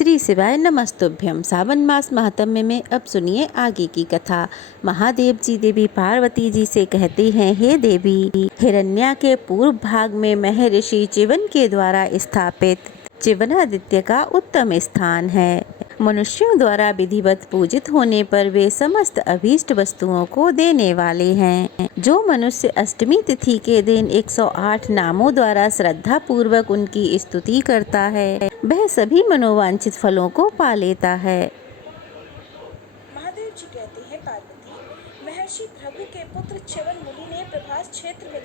श्री शिवाय नमस्तुभ्यम। सावन मास महात्म्य में अब सुनिए आगे की कथा। महादेव जी देवी पार्वती जी से कहते हैं, हे देवी, हिरण्या के पूर्व भाग में महर्षि चिवन के द्वारा स्थापित चिवनादित्य का उत्तम स्थान है। मनुष्यों द्वारा विधिवत पूजित होने पर वे समस्त अभीष्ट वस्तुओं को देने वाले हैं। जो मनुष्य अष्टमी तिथि के दिन 108 नामों द्वारा श्रद्धा पूर्वक उनकी स्तुति करता है, वह सभी मनोवांछित फलों को पा लेता है। महादेव जी कहते हैं, पार्वती, महर्षि भृगु के पुत्र च्यवन मुनि ने प्रभास क्षेत्र में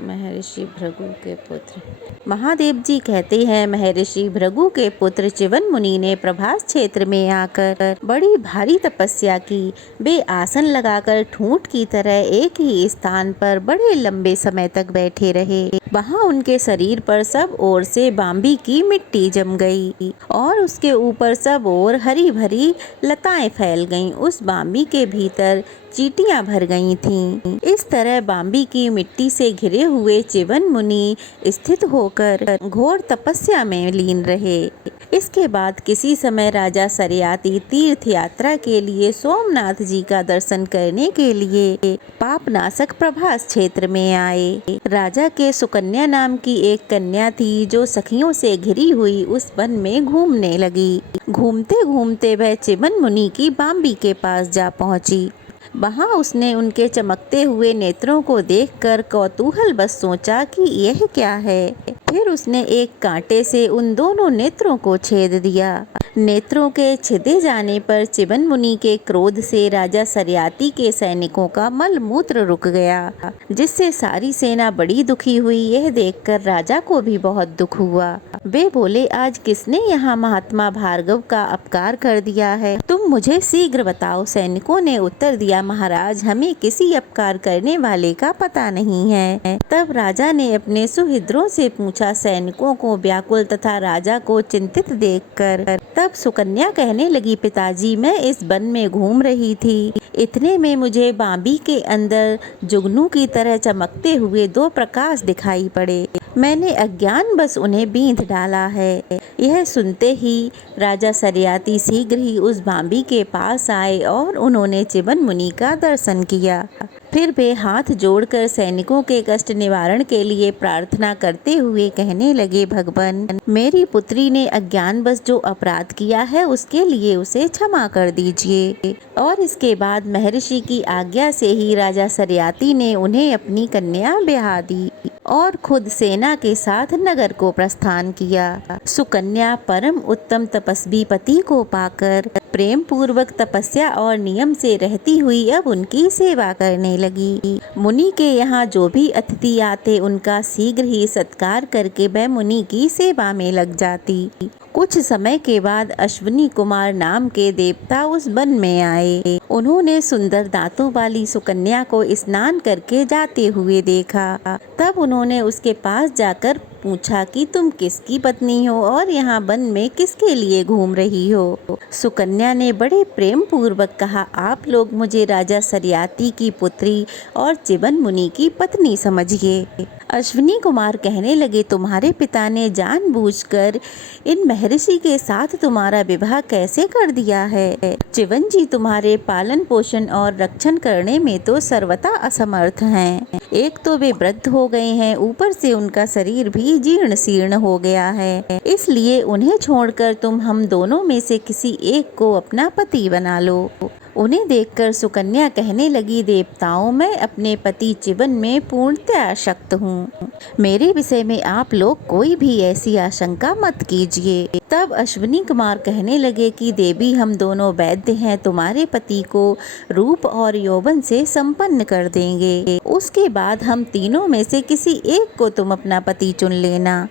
महर्षि भृगु के पुत्र महादेव जी कहते हैं, महर्षि भृगु के पुत्र च्यवन मुनि ने प्रभास क्षेत्र में आकर बड़ी भारी तपस्या की। वे आसन लगाकर ठूंठ की तरह एक ही स्थान पर बड़े लंबे समय तक बैठे रहे। वहाँ उनके शरीर पर सब ओर से बाम्बी की मिट्टी जम गई और उसके ऊपर सब ओर हरी भरी लताएं फैल गईं। उस बाम्बी के भीतर चींटियां भर गई थीं। इस तरह बाम्बी की मिट्टी से घिरे हुए च्यवन मुनि स्थित होकर घोर तपस्या में लीन रहे। इसके बाद किसी समय राजा सरियाती तीर्थ यात्रा के लिए सोमनाथ जी का दर्शन करने के लिए पापनाशक प्रभास क्षेत्र में आए। राजा के सुकन्या नाम की एक कन्या थी जो सखियों से घिरी हुई उस वन में घूमने लगी। घूमते घूमते वह च्यवन मुनि की बाम्बी के पास जा पहुंची। वहाँ उसने उनके चमकते हुए नेत्रों को देखकर कौतूहल बस सोचा कि यह क्या है। फिर उसने एक कांटे से उन दोनों नेत्रों को छेद दिया। नेत्रों के छेदे जाने पर च्यवन मुनि के क्रोध से राजा सरियाती के सैनिकों का मल मूत्र रुक गया, जिससे सारी सेना बड़ी दुखी हुई। यह देखकर राजा को भी बहुत दुख हुआ। वे बोले, आज किसने यहाँ महात्मा भार्गव का अपकार कर दिया है? तुम मुझे शीघ्र बताओ। सैनिकों ने उत्तर दिया, महाराज, हमें किसी अपकार करने वाले का पता नहीं है। तब राजा ने अपने सुहृदों से पूछा। सैनिकों को व्याकुल तथा राजा को चिंतित देखकर तब सुकन्या कहने लगी, पिताजी, मैं इस वन में घूम रही थी। इतने में मुझे बाम्बी के अंदर जुगनू की तरह चमकते हुए दो प्रकाश दिखाई पड़े। मैंने अज्ञान बस उन्हें बींध डाला है। यह सुनते ही राजा सरियाती शीघ्र ही उस बाम्बी के पास आए और उन्होंने च्यवन मुनि का दर्शन किया। फिर वे हाथ जोड़कर सैनिकों के कष्ट निवारण के लिए प्रार्थना करते हुए कहने लगे, भगवान, मेरी पुत्री ने अज्ञानवश जो अपराध किया है उसके लिए उसे क्षमा कर दीजिए। और इसके बाद महर्षि की आज्ञा से ही राजा सरियाती ने उन्हें अपनी कन्या ब्याह दी और खुद सेना के साथ नगर को प्रस्थान किया। सुकन्या परम उत्तम तपस्वी पति को पाकर प्रेम पूर्वक तपस्या और नियम से रहती हुई अब उनकी सेवा करने लगी। मुनि के यहाँ जो भी अतिथि आते उनका शीघ्र ही सत्कार करके वह मुनि की सेवा में लग जाती। कुछ समय के बाद अश्विनी कुमार नाम के देवता उस वन में आए। उन्होंने सुंदर दांतों वाली सुकन्या को स्नान करके जाते हुए देखा। तब उन्होंने उसके पास जाकर पूछा कि तुम किसकी पत्नी हो और यहाँ वन में किसके लिए घूम रही हो? सुकन्या ने बड़े प्रेम पूर्वक कहा, आप लोग मुझे राजा सरियाती की पुत्री और च्यवन मुनि की पत्नी समझिए। अश्विनी कुमार कहने लगे, तुम्हारे पिता ने जानबूझकर इन महर्षि के साथ तुम्हारा विवाह कैसे कर दिया है? च्यवन जी तुम्हारे पालन पोषण और रक्षण करने में तो सर्वथा असमर्थ हैं। एक तो वे वृद्ध हो गए हैं, ऊपर से उनका शरीर भी जीर्ण शीर्ण हो गया है। इसलिए उन्हें छोड़कर तुम हम दोनों में से किसी एक को अपना पति बना लो। उन्हें देखकर सुकन्या कहने लगी, देवताओं, मैं अपने पति च्यवन में पूर्णतः आसक्त हूँ। मेरे विषय में आप लोग कोई भी ऐसी आशंका मत कीजिए। तब अश्विनी कुमार कहने लगे कि देवी, हम दोनों वैद्य हैं, तुम्हारे पति को रूप और यौवन से संपन्न कर देंगे। उसके बाद हम तीनों में से किसी एक को तुम अपना पति चुन लेना।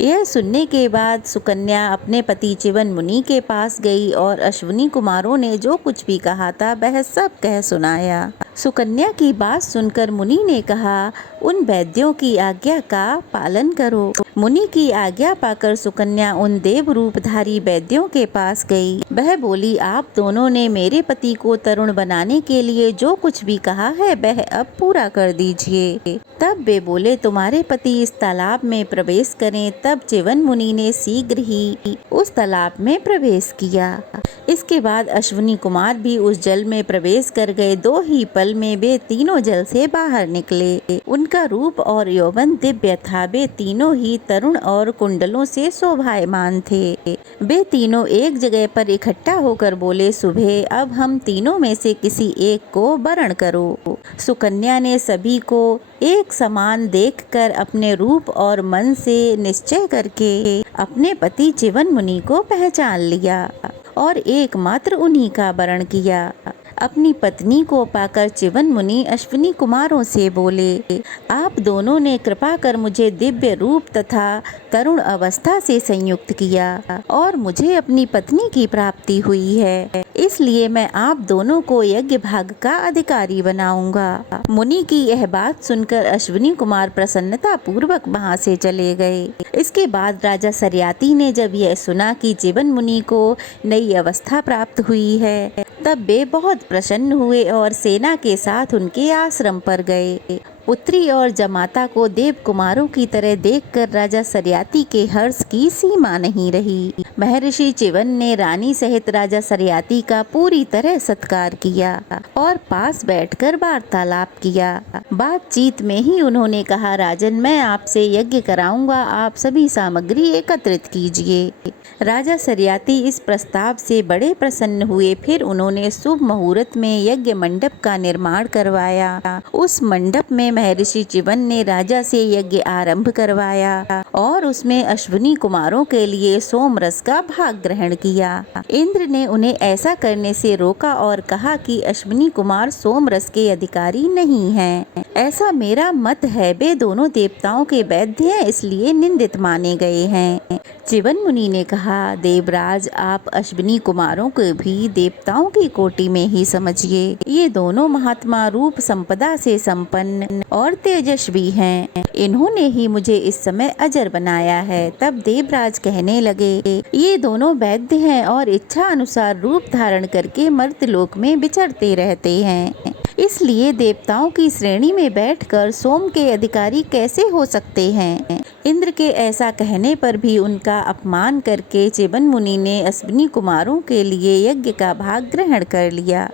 यह सुनने के बाद सुकन्या अपने पति च्यवन मुनि के पास गई और अश्विनी कुमारों ने जो कुछ भी कहा था वह सब कह सुनाया। सुकन्या की बात सुनकर मुनि ने कहा, उन वैद्यों की आज्ञा का पालन करो। मुनि की आज्ञा पाकर सुकन्या उन देव रूपधारी वैद्यों के पास गई। वह बोली, आप दोनों ने मेरे पति को तरुण बनाने के लिए जो कुछ भी कहा है वह अब पूरा कर दीजिए। तब वे बोले, तुम्हारे पति इस तालाब में प्रवेश करें। तब च्यवन मुनि ने शीघ्र ही उस तालाब में प्रवेश किया। इसके बाद अश्विनी कुमार भी उस जल में प्रवेश कर गए। 2 ही पल में वे तीनों जल से बाहर निकले। उनका रूप और यौवन दिव्य था। वे तीनों ही तरुण और कुंडलों से शोभायमान थे। वे तीनों एक जगह पर इकट्ठा होकर बोले, सुबह अब हम तीनों में से किसी एक को वरण करो। सुकन्या ने सभी को एक समान देखकर अपने रूप और मन से निश्चय करके अपने पति च्यवन मुनि को पहचान लिया और एकमात्र उन्हीं का वरण किया। अपनी पत्नी को पाकर च्यवन मुनि अश्विनी कुमारों से बोले, आप दोनों ने कृपा कर मुझे दिव्य रूप तथा तरुण अवस्था से संयुक्त किया और मुझे अपनी पत्नी की प्राप्ति हुई है, इसलिए मैं आप दोनों को यज्ञ भाग का अधिकारी बनाऊंगा। मुनि की यह बात सुनकर अश्विनी कुमार प्रसन्नता पूर्वक वहां से चले गए। इसके बाद राजा सरियाती ने जब यह सुना कि च्यवन मुनि को नई अवस्था प्राप्त हुई है, तब वे बहुत प्रसन्न हुए और सेना के साथ उनके आश्रम पर गए। पुत्री और जमाता को देव कुमारों की तरह देखकर राजा सरियाती के हर्ष की सीमा नहीं रही। महर्षि च्यवन ने रानी सहित राजा सरियाती का पूरी तरह सत्कार किया और पास बैठकर वार्तालाप किया। बातचीत में ही उन्होंने कहा, राजन, मैं आपसे यज्ञ कराऊंगा, आप सभी सामग्री एकत्रित कीजिए। राजा सरियाती इस प्रस्ताव से बड़े प्रसन्न हुए। फिर उन्होंने शुभ मुहूर्त में यज्ञ मंडप का निर्माण करवाया। उस मंडप में महर्षि च्यवन ने राजा से यज्ञ आरंभ करवाया और उसमें अश्विनी कुमारों के लिए सोमरस का भाग ग्रहण किया। इंद्र ने उन्हें ऐसा करने से रोका और कहा कि अश्विनी कुमार सोमरस के अधिकारी नहीं हैं। ऐसा मेरा मत है। वे दोनों देवताओं के वैद्य हैं, इसलिए निंदित माने गए हैं। च्यवन मुनि ने कहा, देवराज, आप अश्विनी कुमारों को भी देवताओं की कोटि में ही समझिए। ये दोनों महात्मा रूप संपदा से संपन्न और तेजस्वी हैं। इन्होंने ही मुझे इस समय अजर बनाया है। तब देवराज कहने लगे, ये दोनों वैद्य हैं और इच्छा अनुसार रूप धारण करके मर्त्यलोक में विचरते रहते हैं, इसलिए देवताओं की श्रेणी में बैठकर सोम के अधिकारी कैसे हो सकते हैं। इंद्र के ऐसा कहने पर भी उनका अपमान करके च्यवन मुनि ने अश्विनी कुमारों के लिए यज्ञ का भाग ग्रहण कर लिया।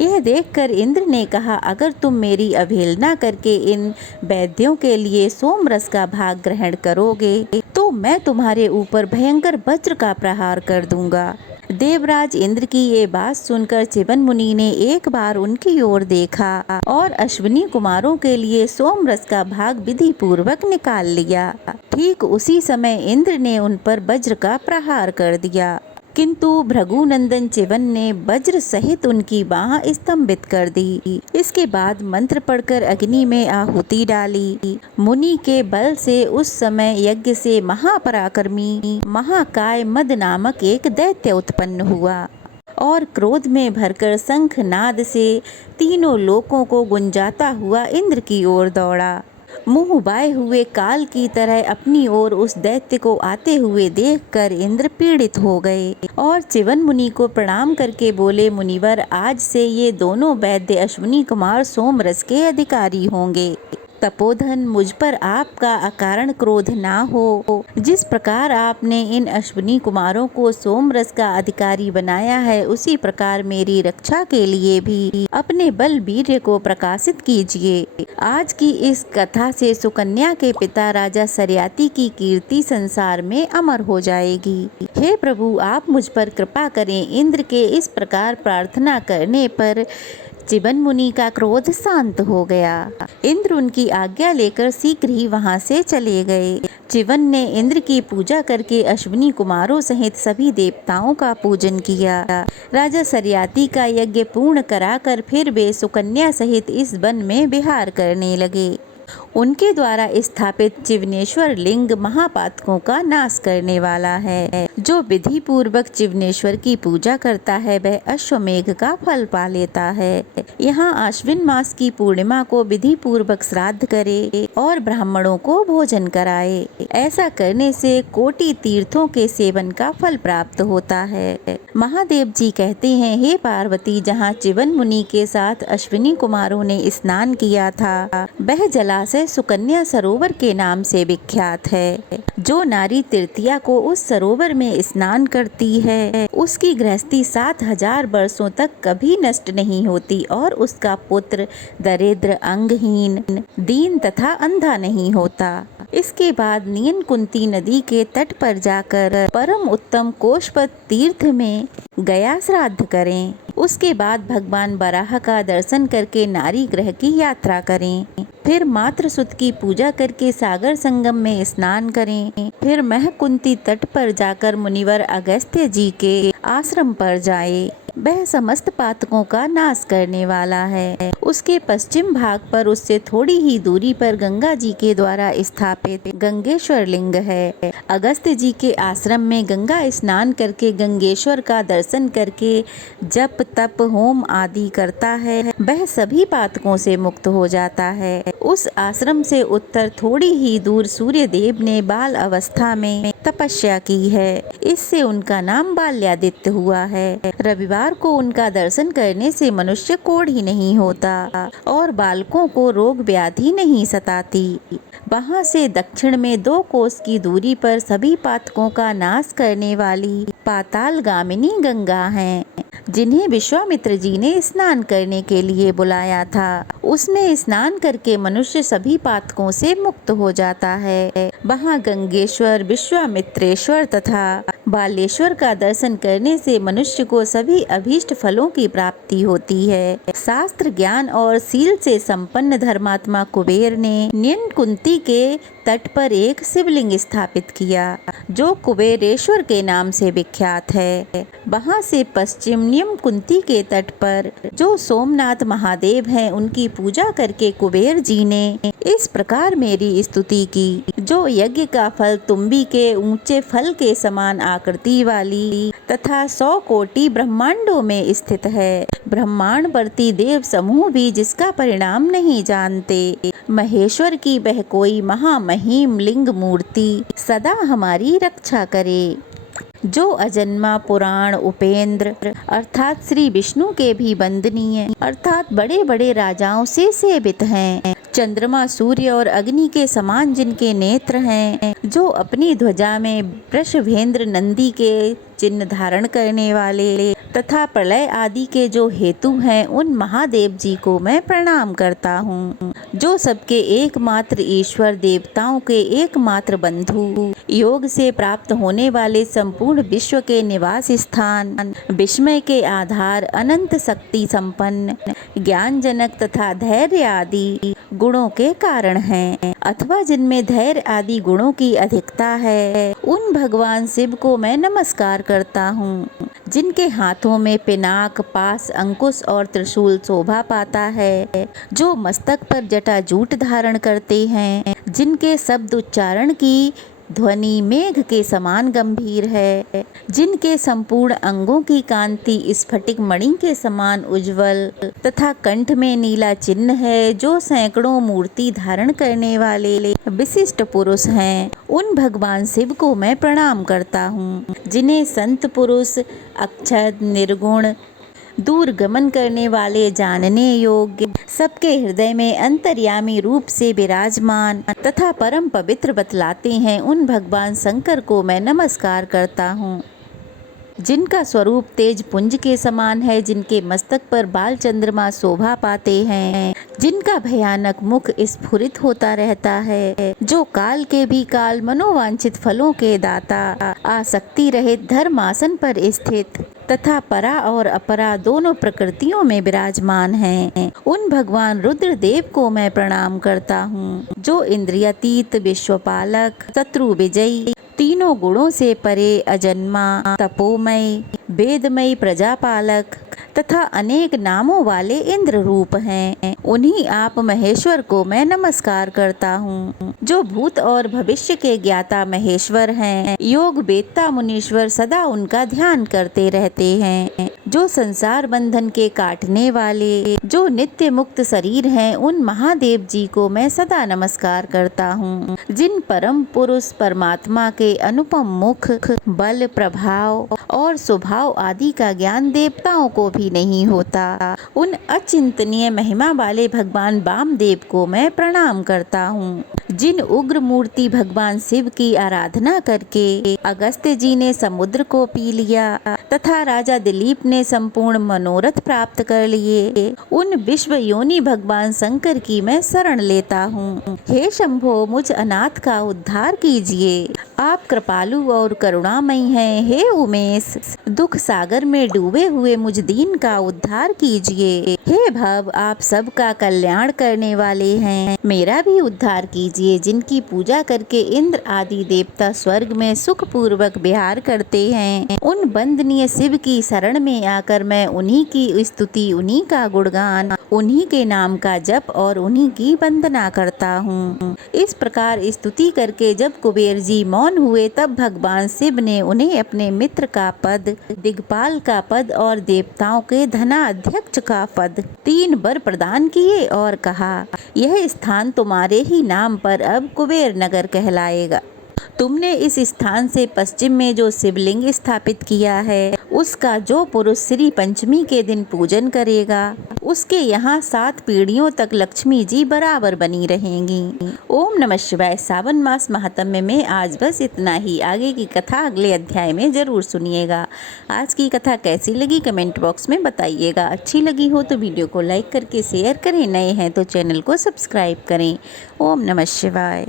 यह देखकर इंद्र ने कहा, अगर तुम मेरी अवहेलना करके इन वैद्यों के लिए सोमरस का भाग ग्रहण करोगे तो मैं तुम्हारे ऊपर भयंकर वज्र का प्रहार कर दूंगा। देवराज इंद्र की ये बात सुनकर च्यवन मुनि ने एक बार उनकी ओर देखा और अश्विनी कुमारों के लिए सोमरस का भाग विधि पूर्वक निकाल लिया। ठीक उसी समय इंद्र ने उन पर वज्र का प्रहार कर दिया, किंतु भृगुनंदन च्यवन ने वज्र सहित उनकी बाह स्तंभित कर दी। इसके बाद मंत्र पढ़कर अग्नि में आहुति डाली। मुनि के बल से उस समय यज्ञ से महापराक्रमी महाकाय मद नामक एक दैत्य उत्पन्न हुआ और क्रोध में भरकर शंख नाद से तीनों लोकों को गुंजाता हुआ इंद्र की ओर दौड़ा। मुंह बाए हुए काल की तरह अपनी ओर उस दैत्य को आते हुए देखकर इंद्र पीड़ित हो गए और च्यवन मुनि को प्रणाम करके बोले, मुनिवर, आज से ये दोनों वैद्य अश्विनी कुमार सोमरस के अधिकारी होंगे। तपोधन, मुझ पर आपका अकारण क्रोध ना हो। जिस प्रकार आपने इन अश्विनी कुमारों को सोमरस का अधिकारी बनाया है, उसी प्रकार मेरी रक्षा के लिए भी अपने बल वीर्य को प्रकाशित कीजिए। आज की इस कथा से सुकन्या के पिता राजा सरियाती की कीर्ति संसार में अमर हो जाएगी। हे प्रभु, आप मुझ पर कृपा करें। इंद्र के इस प्रकार प्रार्थना करने पर च्यवन मुनि का क्रोध शांत हो गया। इंद्र उनकी आज्ञा लेकर शीघ्र ही वहां से चले गए। च्यवन ने इंद्र की पूजा करके अश्विनी कुमारों सहित सभी देवताओं का पूजन किया। राजा सरियाती का यज्ञ पूर्ण कराकर फिर वे सुकन्या सहित इस वन में विहार करने लगे। उनके द्वारा स्थापित चिवनेश्वर लिंग महापातकों का नाश करने वाला है। जो विधि पूर्वक चिवनेश्वर की पूजा करता है वह अश्वमेघ का फल पा लेता है। यहाँ आश्विन मास की पूर्णिमा को विधि पूर्वक श्राद्ध करे और ब्राह्मणों को भोजन कराए। ऐसा करने से कोटि तीर्थों के सेवन का फल प्राप्त होता है। महादेव जी कहते हैं, हे पार्वती, जहाँ चिवन मुनि के साथ अश्विनी कुमारों ने स्नान किया था वह जलाशय सुकन्या सरोवर के नाम से विख्यात है। जो नारी तृतीया को उस सरोवर में स्नान करती है उसकी गृहस्थी 7000 वर्षों तक कभी नष्ट नहीं होती और उसका पुत्र दरिद्र, अंगहीन, दीन तथा अंधा नहीं होता। इसके बाद नियन कुंती नदी के तट पर जाकर परम उत्तम कोशपत तीर्थ में गया श्राद्ध करें। उसके बाद भगवान वराह का दर्शन करके नारी गृह की यात्रा करें। फिर मातृसुत की पूजा करके सागर संगम में स्नान करें। फिर महकुंती तट पर जाकर मुनिवर अगस्त्य जी के आश्रम पर जाए। वह समस्त पातकों का नाश करने वाला है। उसके पश्चिम भाग पर उससे थोड़ी ही दूरी पर गंगा जी के द्वारा स्थापित गंगेश्वर लिंग है। अगस्त्य जी के आश्रम में गंगा स्नान करके गंगेश्वर का दर्शन करके जप तप होम आदि करता है वह सभी पातकों से मुक्त हो जाता है। उस आश्रम से उत्तर थोड़ी ही दूर सूर्य देव ने बाल अवस्था में तपस्या की है। इससे उनका नाम बाल्यादित्य हुआ है। रविवार को उनका दर्शन करने से मनुष्य कोढ़ ही नहीं होता और बालकों को रोग व्याधि नहीं सताती। वहाँ से दक्षिण में 2 कोस की दूरी पर सभी पातकों का नाश करने वाली पातालगामिनी गंगा है, जिन्हें विश्वामित्र जी ने स्नान करने के लिए बुलाया था। उसमें स्नान करके मनुष्य सभी पातकों से मुक्त हो जाता है। वहाँ गंगेश्वर, विश्वामित्रेश्वर तथा बालेश्वर का दर्शन करने से मनुष्य को सभी अभीष्ट फलों की प्राप्ति होती है। शास्त्र ज्ञान और सील से संपन्न धर्मात्मा कुबेर ने नियन कुंती के तट पर एक शिवलिंग स्थापित किया जो कुबेरेश्वर के नाम से विख्यात है। वहाँ से पश्चिम नियम कुंती के तट पर जो सोमनाथ महादेव हैं उनकी पूजा करके कुबेर जी ने इस प्रकार मेरी स्तुति की, जो यज्ञ का फल तुम्बी के ऊंचे फल के समान आकृति वाली तथा 100 कोटि ब्रह्मांडों में स्थित है। ब्रह्मांडवर्ती देव समूह भी जिसका परिणाम नहीं जानते। महेश्वर की वह कोई महामहिम लिंग मूर्ति सदा हमारी रक्षा करे, जो अजन्मा पुराण उपेंद्र अर्थात श्री विष्णु के भी वंदनीय अर्थात बड़े बड़े राजाओं से सेवित हैं। चंद्रमा, सूर्य और अग्नि के समान जिनके नेत्र हैं, जो अपनी ध्वजा में वृषभेंद्र नंदी के चिन्ह धारण करने वाले तथा प्रलय आदि के जो हेतु हैं, उन महादेव जी को मैं प्रणाम करता हूँ। जो सबके एकमात्र ईश्वर, देवताओं के एकमात्र बंधु, योग से प्राप्त होने वाले संपूर्ण विश्व के निवास स्थान, विस्मय के आधार, अनंत शक्ति संपन्न, ज्ञान जनक तथा धैर्य आदि गुणों के कारण हैं, अथवा जिनमें धैर्य आदि गुणों की अधिकता है, उन भगवान शिव को मैं नमस्कार करता हूँ। जिनके हाथों में पिनाक, पास, अंकुश और त्रिशूल शोभा पाता है, जो मस्तक पर जटाजूट धारण करते हैं, जिनके शब्द उच्चारण की ध्वनि मेघ के समान गंभीर है, जिनके संपूर्ण अंगों की कांति स्फटिक मणि के समान उज्जवल तथा कंठ में नीला चिन्ह है, जो सैकड़ों मूर्ति धारण करने वाले विशिष्ट पुरुष हैं, उन भगवान शिव को मैं प्रणाम करता हूँ। जिन्हें संत पुरुष, अक्षर, निर्गुण, दूर गमन करने वाले, जानने योग्य, सबके हृदय में अंतर्यामी रूप से विराजमान तथा परम पवित्र बतलाते हैं, उन भगवान शंकर को मैं नमस्कार करता हूँ। जिनका स्वरूप तेज पुंज के समान है, जिनके मस्तक पर बाल चंद्रमा शोभा पाते हैं, जिनका भयानक मुख स्फुरित होता रहता है, जो काल के भी काल, मनोवांछित फलों के दाता, आसक्ति रहित धर्मासन पर स्थित तथा परा और अपरा दोनों प्रकृतियों में विराजमान हैं, उन भगवान रुद्र देव को मैं प्रणाम करता हूँ। जो इंद्रियातीत, विश्वपालक, शत्रु विजयी, तीनों गुणों से परे, अजन्मा, तपोमय, वेदमयी, प्रजापालक तथा अनेक नामों वाले इंद्र रूप हैं। उन्हीं आप महेश्वर को मैं नमस्कार करता हूँ, जो भूत और भविष्य के ज्ञाता महेश्वर हैं। योग वेत्ता मुनीश्वर सदा उनका ध्यान करते रहते हैं। जो संसार बंधन के काटने वाले, जो नित्य मुक्त शरीर हैं, उन महादेव जी को मैं सदा नमस्कार करता हूँ। जिन परम पुरुष परमात्मा के अनुपम मुख, बल, प्रभाव और स्वभाव आदि का ज्ञान देवताओं को भी नहीं होता, उन अचिंतनीय महिमा वाले भगवान वामदेव को मैं प्रणाम करता हूँ। जिन उग्र मूर्ति भगवान शिव की आराधना करके अगस्त्य जी ने समुद्र को पी लिया तथा राजा दिलीप ने संपूर्ण मनोरथ प्राप्त कर लिए, उन विश्व योनि भगवान शंकर की मैं शरण लेता हूँ। हे शंभो, मुझ अनाथ का उद्धार कीजिए। आप कृपालु और करुणामयी हैं। हे उमेश, दुख सागर में डूबे हुए मुझ दीन का उद्धार कीजिए। हे भव, आप सबका कल्याण करने वाले हैं, मेरा भी उद्धार कीजिए। जिनकी पूजा करके इंद्र आदि देवता स्वर्ग में सुख पूर्वक विहार करते हैं, उन वंदनीय शिव की शरण में आकर मैं उन्हीं की स्तुति, उन्हीं का गुणगान, उन्हीं के नाम का जप और उन्हीं की वंदना करता हूँ। इस प्रकार स्तुति करके जब कुबेर जी मौन हुए, तब भगवान शिव ने उन्हें अपने मित्र का पद, दिग्पाल का पद और देवताओं के धनाध्यक्ष का पद 3 वर प्रदान किए और कहा, यह स्थान तुम्हारे ही नाम पर अब कुबेर नगर कहलाएगा। तुमने इस स्थान से पश्चिम में जो शिवलिंग स्थापित किया है, उसका जो पुरुष श्री पंचमी के दिन पूजन करेगा, उसके यहाँ 7 पीढ़ियों तक लक्ष्मी जी बराबर बनी रहेंगी। ओम नमः शिवाय। सावन मास महात्म्य में आज बस इतना ही। आगे की कथा अगले अध्याय में जरूर सुनिएगा। आज की कथा कैसी लगी कमेंट बॉक्स में बताइएगा। अच्छी लगी हो तो वीडियो को लाइक करके शेयर करें। नए हैं तो चैनल को सब्सक्राइब करें। ओम नमः शिवाय।